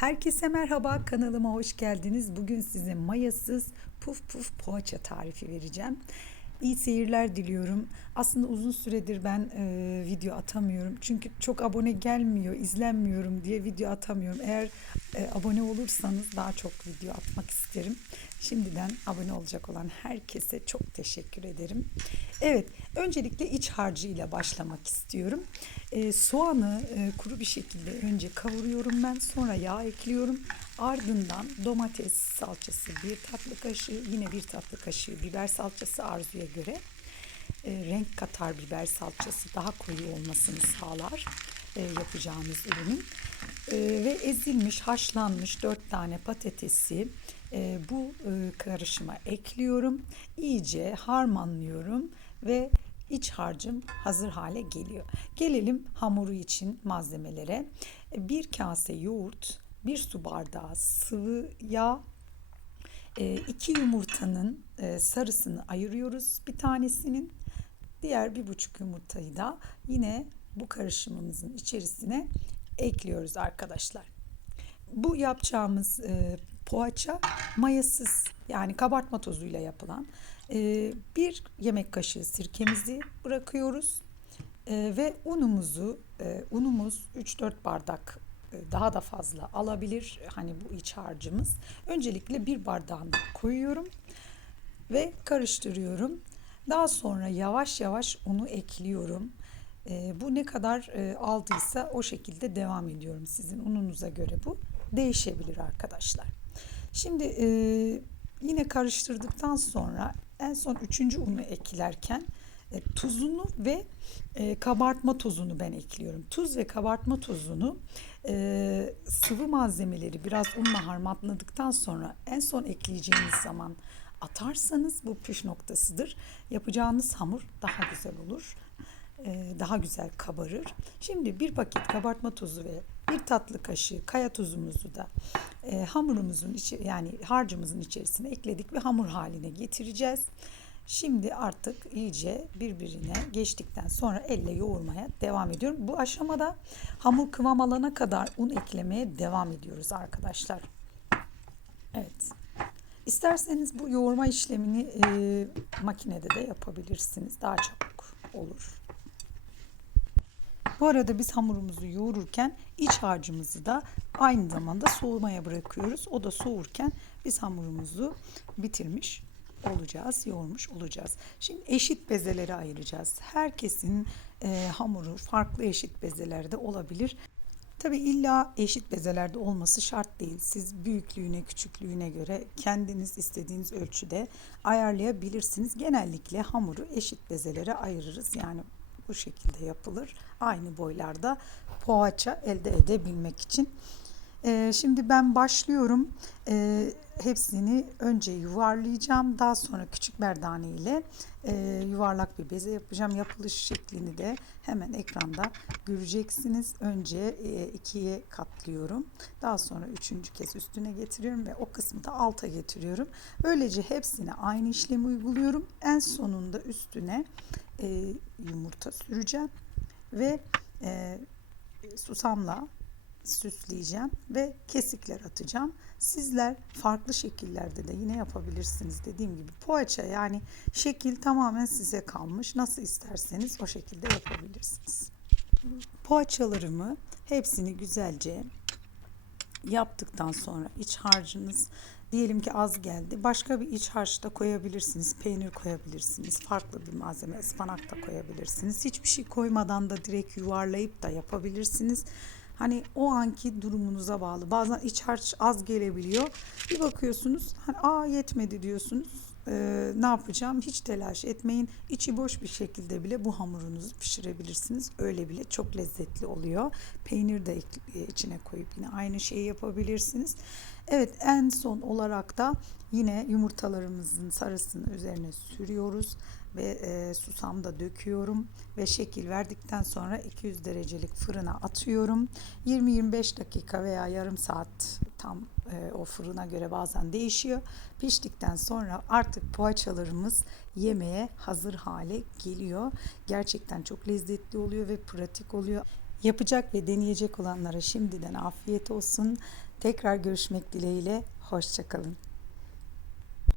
Herkese merhaba kanalıma hoş geldiniz. Bugün size mayasız puf puf poğaça tarifi vereceğim. İyi seyirler diliyorum. Aslında uzun süredir ben e, video atamıyorum. Çünkü çok abone gelmiyor, izlenmiyorum diye video atamıyorum. Eğer e, abone olursanız daha çok video atmak isterim. Şimdiden abone olacak olan herkese çok teşekkür ederim. Evet, öncelikle iç harcıyla başlamak istiyorum. E, soğanı e, kuru bir şekilde önce kavuruyorum ben, sonra yağ ekliyorum. Ardından domates salçası bir tatlı kaşığı, yine bir tatlı kaşığı biber salçası arzuya göre. E, renk katar biber salçası daha koyu olmasını sağlar e, yapacağımız ürünün. E, ve ezilmiş, haşlanmış dört tane patatesi e, bu e, karışıma ekliyorum. İyice harmanlıyorum ve iç harcım hazır hale geliyor. Gelelim hamuru için malzemelere. Bir kase yoğurt, bir su bardağı sıvı yağ, e, iki yumurtanın e, sarısını ayırıyoruz bir tanesinin. Diğer bir buçuk yumurtayı da yine bu karışımımızın içerisine ekliyoruz arkadaşlar. Bu yapacağımız e, poğaça mayasız yani kabartma tozuyla yapılan e, bir yemek kaşığı sirkemizi bırakıyoruz E, ve unumuzu e, unumuz 3-4 bardak e, daha da fazla alabilir hani bu iç harcımız. Öncelikle bir bardağını koyuyorum ve karıştırıyorum. Daha sonra yavaş yavaş unu ekliyorum. E, bu ne kadar e, aldıysa o şekilde devam ediyorum. Sizin ununuza göre bu değişebilir arkadaşlar. Şimdi e, yine karıştırdıktan sonra en son üçüncü unu eklerken e, tuzunu ve e, kabartma tozunu ben ekliyorum. Tuz ve kabartma tozunu e, sıvı malzemeleri biraz unla harmanladıktan sonra en son ekleyeceğiniz zaman atarsanız bu püf noktasıdır. Yapacağınız hamur daha güzel olur. E, daha güzel kabarır. Şimdi bir paket kabartma tozu ve bir tatlı kaşığı kaya tuzumuzu da e, hamurumuzun içi yani harcımızın içerisine ekledik ve hamur haline getireceğiz. Şimdi artık iyice birbirine geçtikten sonra elle yoğurmaya devam ediyorum. Bu aşamada hamur kıvam alana kadar un eklemeye devam ediyoruz arkadaşlar. Evet. İsterseniz bu yoğurma işlemini e, makinede de yapabilirsiniz. Daha çabuk olur. Bu arada biz hamurumuzu yoğururken iç harcımızı da aynı zamanda soğumaya bırakıyoruz. O da soğurken biz hamurumuzu bitirmiş olacağız, yoğurmuş olacağız. Şimdi eşit bezelere ayıracağız. Herkesin e, hamuru farklı eşit bezelerde olabilir. Tabi illa eşit bezelerde olması şart değil. Siz büyüklüğüne, küçüklüğüne göre kendiniz istediğiniz ölçüde ayarlayabilirsiniz. Genellikle hamuru eşit bezelere ayırırız. Yani bu şekilde yapılır. Aynı boylarda poğaça elde edebilmek için. Ee, şimdi ben başlıyorum. Ee, hepsini önce yuvarlayacağım. Daha sonra küçük merdane ile e, yuvarlak bir beze yapacağım. Yapılış şeklini de hemen ekranda göreceksiniz. Önce e, ikiye katlıyorum. Daha sonra üçüncü kez üstüne getiriyorum ve o kısmı da alta getiriyorum. Böylece hepsine aynı işlemi uyguluyorum. En sonunda üstüne e, yumurta süreceğim ve e, susamla süsleyeceğim ve kesikler atacağım. Sizler farklı şekillerde de yine yapabilirsiniz. Dediğim gibi poğaça yani şekil tamamen size kalmış. Nasıl isterseniz o şekilde yapabilirsiniz. Poğaçalarımı hepsini güzelce yaptıktan sonra iç harcınız diyelim ki az geldi. Başka bir iç harç da koyabilirsiniz. Peynir koyabilirsiniz. Farklı bir malzeme ıspanak da koyabilirsiniz. Hiçbir şey koymadan da direkt yuvarlayıp da yapabilirsiniz. Hani o anki durumunuza bağlı. Bazen iç harç az gelebiliyor. Bir bakıyorsunuz hani aa yetmedi diyorsunuz. Ee, ne yapacağım? Hiç telaş etmeyin. İçi boş bir şekilde bile bu hamurunuzu pişirebilirsiniz. Öyle bile çok lezzetli oluyor. Peynir de içine koyup yine aynı şeyi yapabilirsiniz. Evet en son olarak da yine yumurtalarımızın sarısını üzerine sürüyoruz ve e, susam da döküyorum ve şekil verdikten sonra 200 derecelik fırına atıyorum. 20-25 dakika veya yarım saat tam e, o fırına göre bazen değişiyor. Piştikten sonra artık poğaçalarımız yemeğe hazır hale geliyor. Gerçekten çok lezzetli oluyor ve pratik oluyor. Yapacak ve deneyecek olanlara şimdiden afiyet olsun. Tekrar görüşmek dileğiyle. Hoşçakalın.